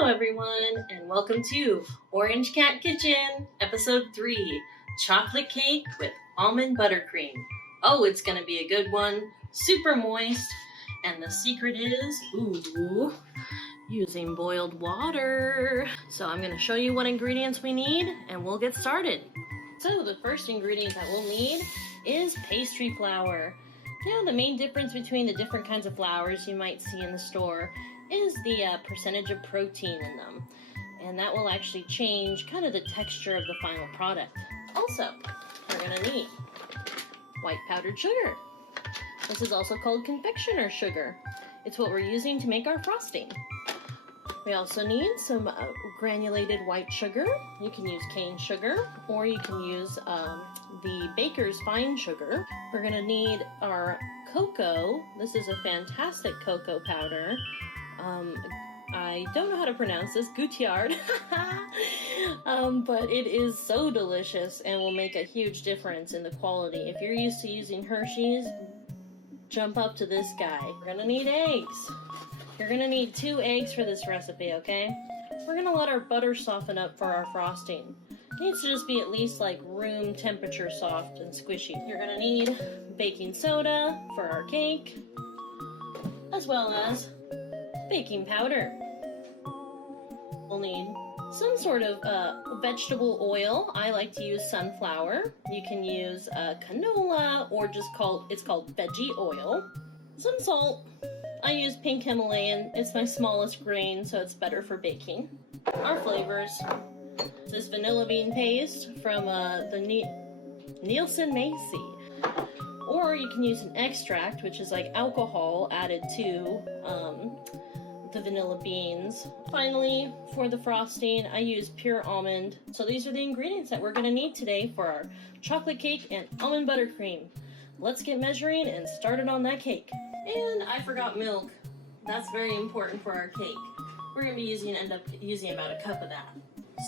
Hello everyone, and welcome to Orange Cat Kitchen, episode 3, chocolate cake with almond buttercream. Oh, it's gonna be a good one, super moist, and the secret is, using boiled water. So I'm gonna show you what ingredients we need, and we'll get started. So the first ingredient that we'll need is pastry flour. Now the main difference between the different kinds of flours you might see in the store is the percentage of protein in them, and that will actually change kind of the texture of the final product. Also, we're going to need white powdered sugar. This is also called confectioner sugar. It's what we're using to make our frosting. We also need some granulated white sugar. You can use cane sugar, or you can use the baker's fine sugar. We're going to need our cocoa. This is a fantastic cocoa powder. I don't know how to pronounce this, Gouttard, but it is so delicious and will make a huge difference in the quality. If you're used to using Hershey's, jump up to this guy. We're gonna need eggs. You're gonna need 2 eggs for this recipe, okay? We're gonna let our butter soften up for our frosting. It needs to just be at least like room temperature soft and squishy. You're gonna need baking soda for our cake, as well as baking powder. We'll need some sort of vegetable oil. I like to use sunflower. You can use canola, or it's called veggie oil. Some salt. I use pink Himalayan. It's my smallest grain, so it's better for baking. Our flavors. This vanilla bean paste from the Nielsen Macy. Or you can use an extract, which is like alcohol added to the vanilla beans. Finally, for the frosting, I use pure almond. So these are the ingredients that we're going to need today for our chocolate cake and almond buttercream. Let's get measuring and started on that cake. And I forgot milk. That's very important for our cake. We're going to end up using about a cup of that.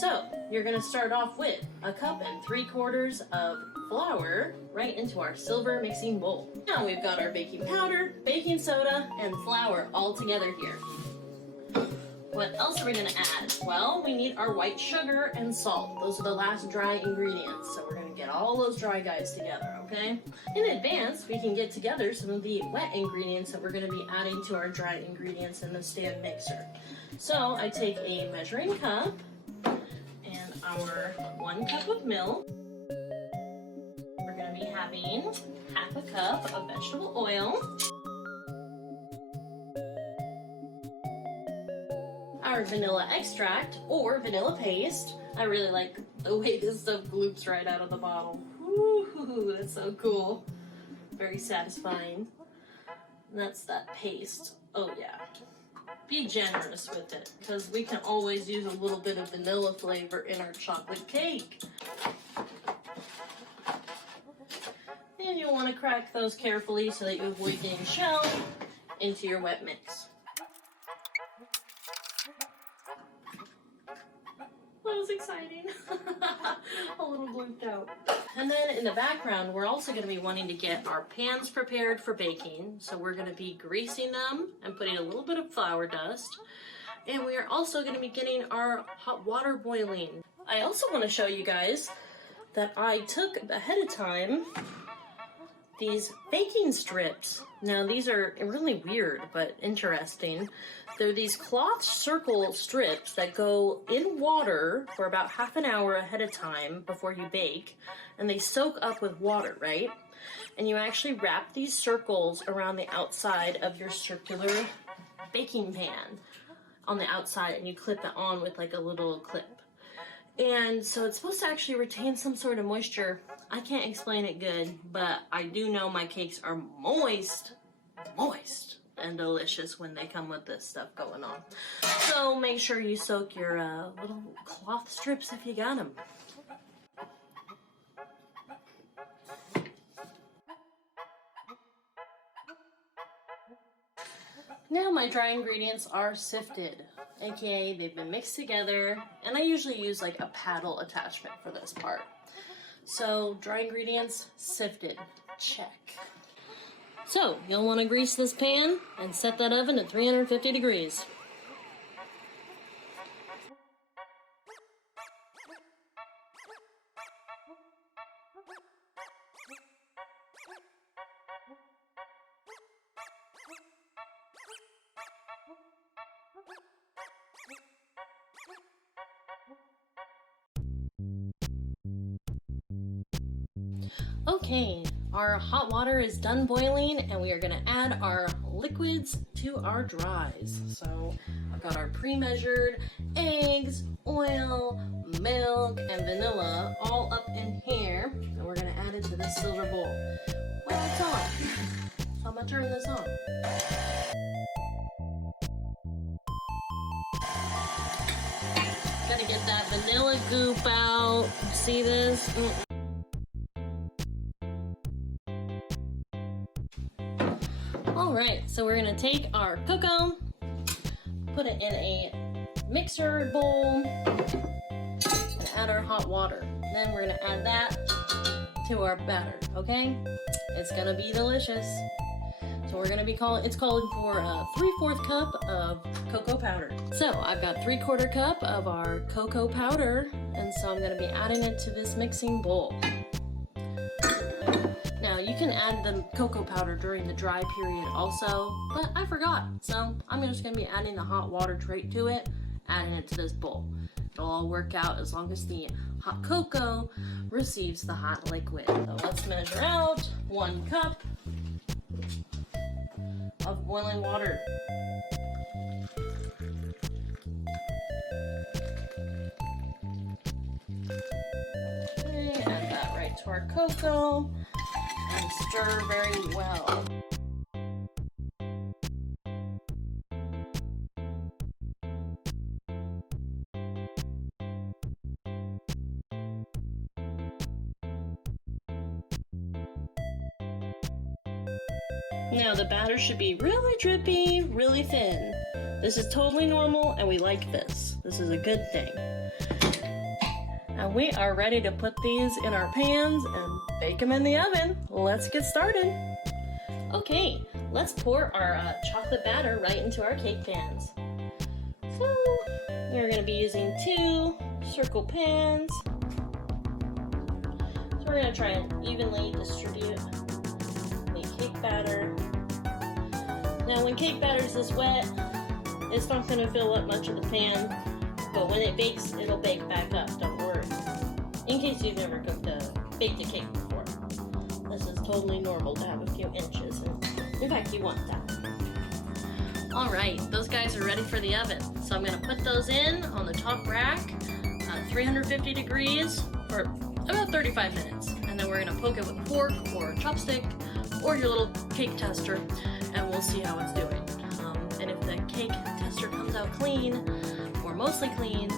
So you're going to start off with a cup and 3/4 of flour right into our silver mixing bowl. Now we've got our baking powder, baking soda, and flour all together here. What else are we going to add? Well, we need our white sugar and salt. Those are the last dry ingredients. So we're going to get all those dry guys together, okay? In advance, we can get together some of the wet ingredients that we're going to be adding to our dry ingredients in the stand mixer. So I take a measuring cup and our 1 cup of milk. We're going to be having 1/2 cup of vegetable oil. Our vanilla extract or vanilla paste. I really like the way this stuff gloops right out of the bottle. Ooh, that's so cool. Very satisfying. And that's that paste. Oh yeah. Be generous with it, because we can always use a little bit of vanilla flavor in our chocolate cake. And you'll want to crack those carefully so that you avoid getting shell into your wet mix. That was exciting. A little blooped out. And then in the background, we're also going to be wanting to get our pans prepared for baking. So we're going to be greasing them and putting a little bit of flour dust. And we are also going to be getting our hot water boiling. I also want to show you guys that I took ahead of time these baking strips. Now these are really weird but interesting. They're these cloth circle strips that go in water for about 1/2 hour ahead of time before you bake, and they soak up with water, right? And you actually wrap these circles around the outside of your circular baking pan on the outside, and you clip it on with like a little clip. And so it's supposed to actually retain some sort of moisture. I can't explain it good, but I do know my cakes are moist and delicious when they come with this stuff going on. So make sure you soak your little cloth strips if you got them. Now my dry ingredients are sifted, aka they've been mixed together, and I usually use like a paddle attachment for this part. So dry ingredients sifted, check. So you'll want to grease this pan and set that oven at 350 degrees. Okay, our hot water is done boiling and we are gonna add our liquids to our dries. So I've got our pre-measured eggs, oil, milk, and vanilla all up in here. And we're gonna add it to this silver bowl. Well, it's on. So I'm gonna turn this on. Gotta get that vanilla goop out. See this? Alright, so we're gonna take our cocoa, put it in a mixer bowl, and add our hot water. Then we're gonna add that to our batter, okay? It's gonna be delicious. So we're gonna be it's calling for a 3/4 cup of cocoa powder. So I've got 3/4 cup of our cocoa powder, and so I'm gonna be adding it to this mixing bowl. Now you can add the cocoa powder during the dry period also, but I forgot. So I'm just gonna be adding the hot water straight to it, adding it to this bowl. It'll all work out as long as the hot cocoa receives the hot liquid. So let's measure out 1 cup of boiling water. Okay, add that right to our cocoa and stir very well. Now the batter should be really drippy, really thin. This is totally normal and we like this. This is a good thing. And we are ready to put these in our pans and bake them in the oven. Let's get started. Okay, let's pour our chocolate batter right into our cake pans. So we're going to be using 2 circle pans. So we're going to try and evenly distribute the cake batter. Now when cake batter is this wet, it's not going to fill up much of the pan, but when it bakes, it'll bake back up, don't worry. In case you've never baked a cake before. This is totally normal to have a few inches, and in fact you want that. Alright, those guys are ready for the oven. So I'm going to put those in on the top rack, 350 degrees for about 35 minutes. And then we're going to poke it with a fork or a chopstick or your little cake tester, and we'll see how it's doing. And if the cake tester comes out clean, or mostly clean,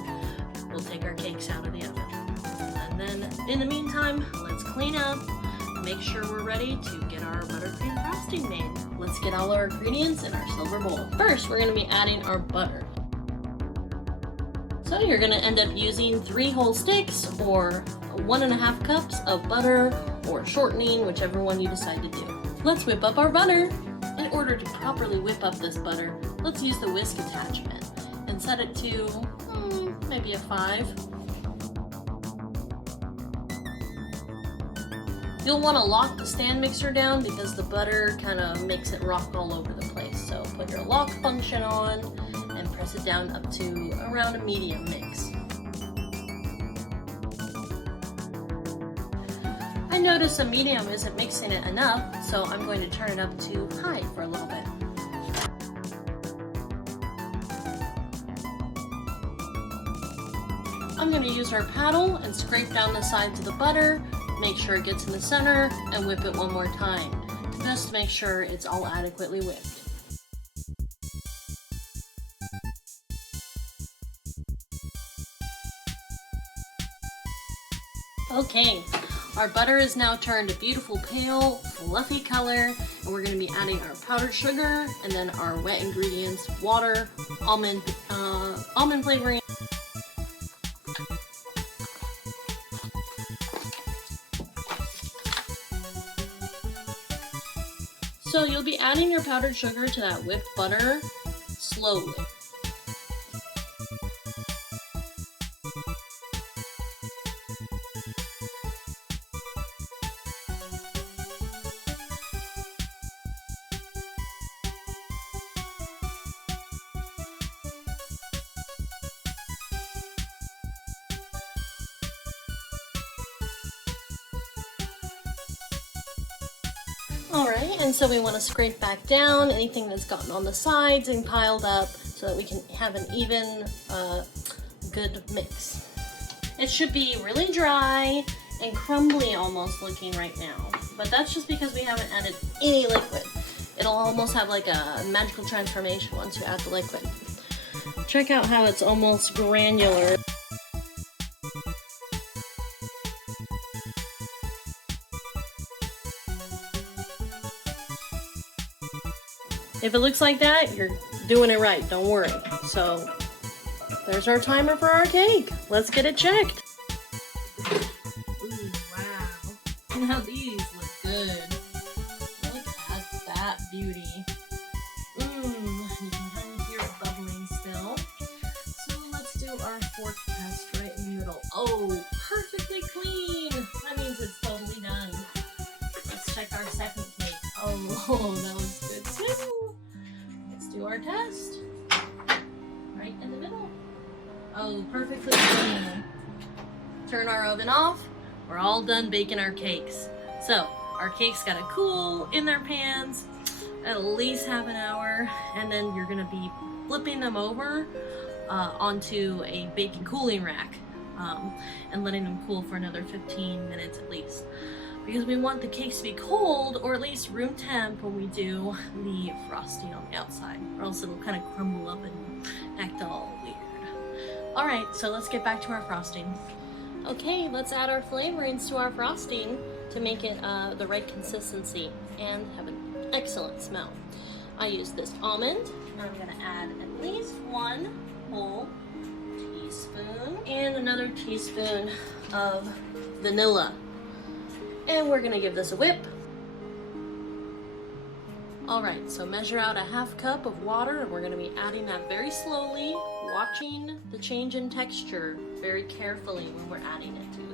we'll take our cakes out of the oven. And then in the meantime, let's clean up, make sure we're ready to get our buttercream frosting made. Let's get all our ingredients in our silver bowl. First, we're going to be adding our butter. So you're going to end up using 3 whole sticks or 1.5 cups of butter or shortening, whichever one you decide to do. Let's whip up our butter. In order to properly whip up this butter, let's use the whisk attachment and set it to maybe a 5. You'll want to lock the stand mixer down because the butter kind of makes it rock all over the place. So put your lock function on and press it down up to around a medium mix. I notice a medium isn't mixing it enough, so I'm going to turn it up to high for a little bit. I'm going to use our paddle and scrape down the sides of the butter, make sure it gets in the center, and whip it one more time, just to make sure it's all adequately whipped. Okay, our butter is now turned a beautiful pale, fluffy color, and we're going to be adding our powdered sugar and then our wet ingredients, water, almond flavoring. So you'll be adding your powdered sugar to that whipped butter slowly. Alright, and so we want to scrape back down anything that's gotten on the sides and piled up so that we can have an even, good mix. It should be really dry and crumbly almost looking right now, but that's just because we haven't added any liquid. It'll almost have like a magical transformation once you add the liquid. Check out how it's almost granular. If it looks like that, you're doing it right, don't worry. So, there's our timer for our cake. Let's get it checked. Ooh, wow. Now these look good. Look at that beauty. You can kind of hear it bubbling still. So let's do our fourth test right in the middle. Oh, perfectly clean. That means it's totally done. Let's check our second cake. Oh, that was good too. Let's do our test. Right in the middle. Oh, perfectly clean. Turn our oven off. We're all done baking our cakes. So, our cakes gotta cool in their pans at least half an hour, and then you're gonna be flipping them over onto a baking cooling rack and letting them cool for another 15 minutes at least. Because we want the cakes to be cold, or at least room temp, when we do the frosting on the outside, or else it'll kind of crumble up and act all weird. Alright, so let's get back to our frosting. Okay, let's add our flavorings to our frosting to make it the right consistency and have an excellent smell. I use this almond, and I'm gonna add at least 1 whole teaspoon and another teaspoon of vanilla. And we're gonna give this a whip. Alright, so measure out a ½ cup of water, and we're gonna be adding that very slowly, watching the change in texture very carefully when we're adding it to it.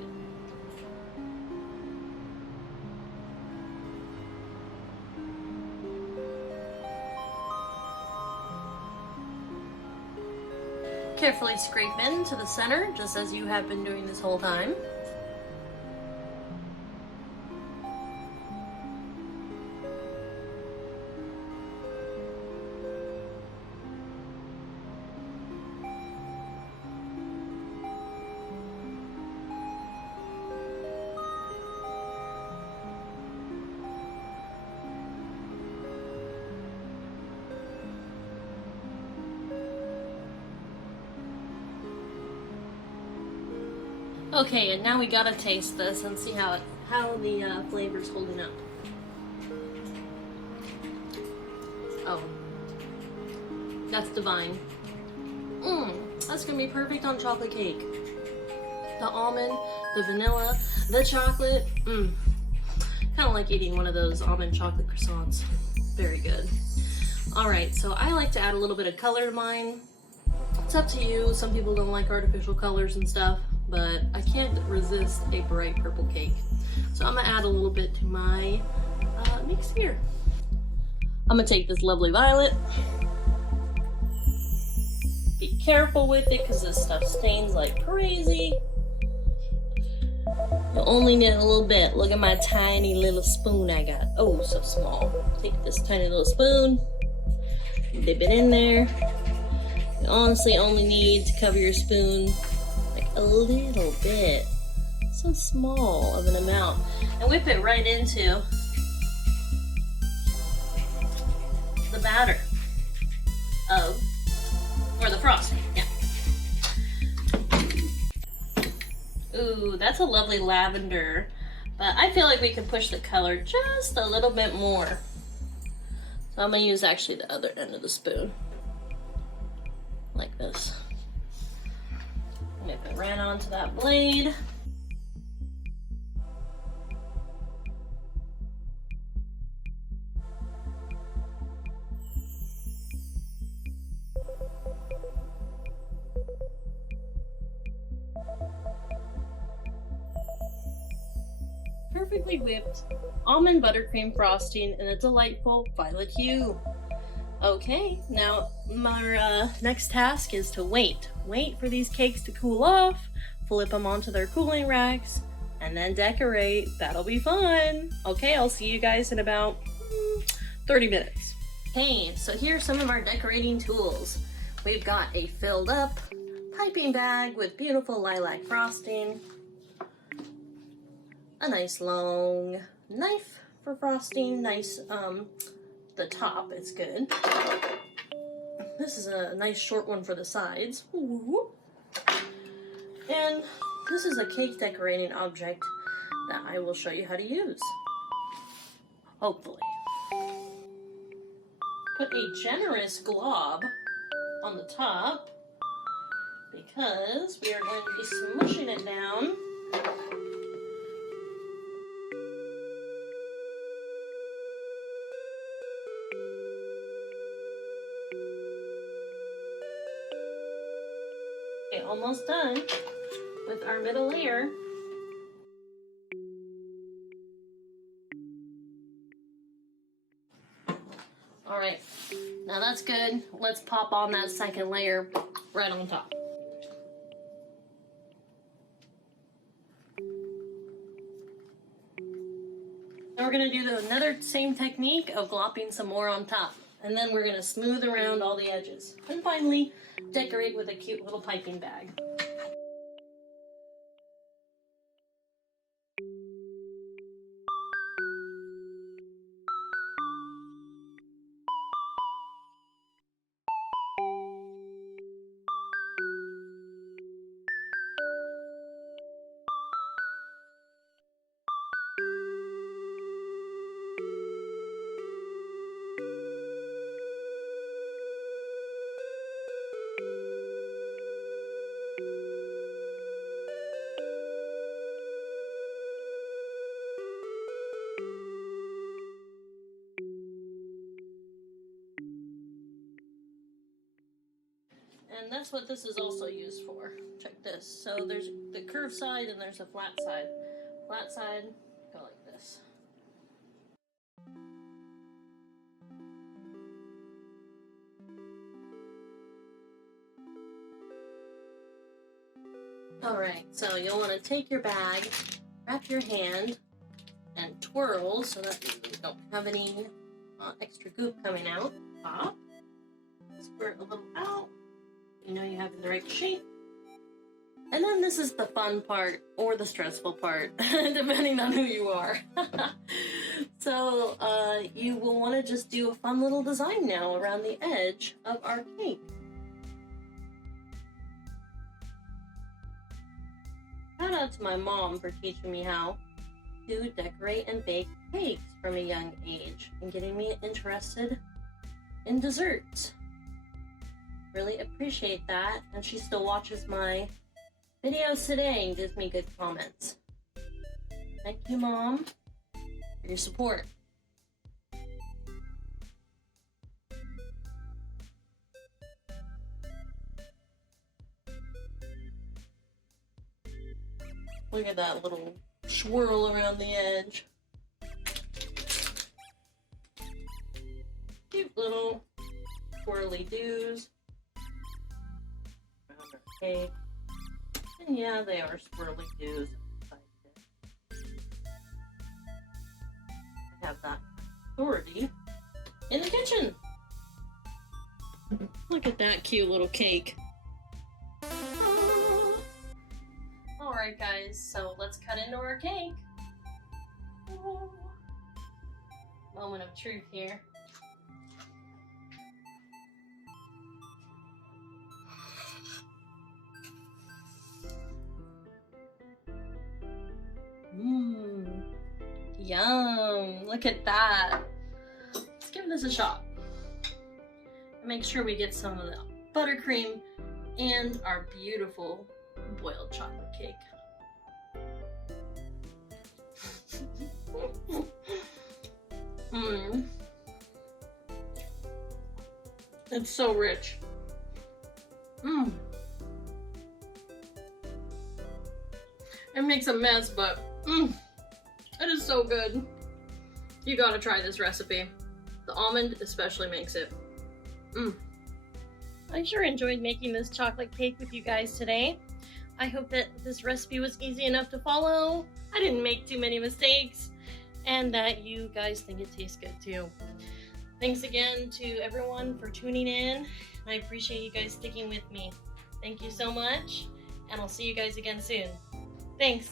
Carefully scrape in to the center, just as you have been doing this whole time. Okay, and now we gotta taste this and see how the flavor's holding up. Oh, that's divine. That's gonna be perfect on chocolate cake. The almond, the vanilla, the chocolate. Kind of like eating one of those almond chocolate croissants. Very good. All right, so I like to add a little bit of color to mine. It's up to you. Some people don't like artificial colors and stuff, but I can't resist a bright purple cake. So I'm gonna add a little bit to my mix here. I'm gonna take this lovely violet. Be careful with it because this stuff stains like crazy. You'll only need a little bit. Look at my tiny little spoon I got. Oh, so small. Take this tiny little spoon, dip it in there. You honestly only need to cover your spoon like a little bit. So small of an amount. And whip it right into the batter or the frosting, yeah. Ooh, that's a lovely lavender, but I feel like we could push the color just a little bit more. So I'm gonna use actually the other end of the spoon, like this. Whip it right onto that blade. Perfectly whipped almond buttercream frosting in a delightful violet hue. Okay, now my next task is to wait for these cakes to cool off, flip them onto their cooling racks, and then decorate. That'll be fun. Okay, I'll see you guys in about 30 minutes. Okay, so here's some of our decorating tools. We've got a filled up piping bag with beautiful lilac frosting, a nice long knife for frosting, nice, the top is good. This is a nice short one for the sides. Ooh. And this is a cake decorating object that I will show you how to use. Hopefully. Put a generous glob on the top because we are going to be smushing it down. Okay, almost done with our middle layer. All right, now that's good. Let's pop on that second layer right on top. Now we're gonna do another same technique of glopping some more on top. And then we're gonna smooth around all the edges. And finally, decorate with a cute little piping bag. And that's what this is also used for. Check this. So there's the curved side and there's a flat side. Flat side, go like this. Alright, so you'll want to take your bag, wrap your hand, and twirl so that you don't have any extra goop coming out. Pop. Squirt a little out. You know you have the right shape. And then this is the fun part, or the stressful part, depending on who you are. So you will want to just do a fun little design now around the edge of our cake. Shout out to my mom for teaching me how to decorate and bake cakes from a young age and getting me interested in desserts. Really appreciate that, and she still watches my videos today and gives me good comments. Thank you, Mom, for your support. Look at that little swirl around the edge. Cute little swirly-doos. Cake. And yeah, they are swirly doos. I have that authority in the kitchen. Look at that cute little cake. Alright guys, so let's cut into our cake. Moment of truth here. Yum! Look at that. Let's give this a shot. Make sure we get some of the buttercream and our beautiful boiled chocolate cake. It's so rich. It makes a mess, but it is so good. You gotta try this recipe. The almond especially makes it. I sure enjoyed making this chocolate cake with you guys today. I hope that this recipe was easy enough to follow. I didn't make too many mistakes. and that you guys think it tastes good too. Thanks again to everyone for tuning in. I appreciate you guys sticking with me. Thank you so much, and I'll see you guys again soon. Thanks.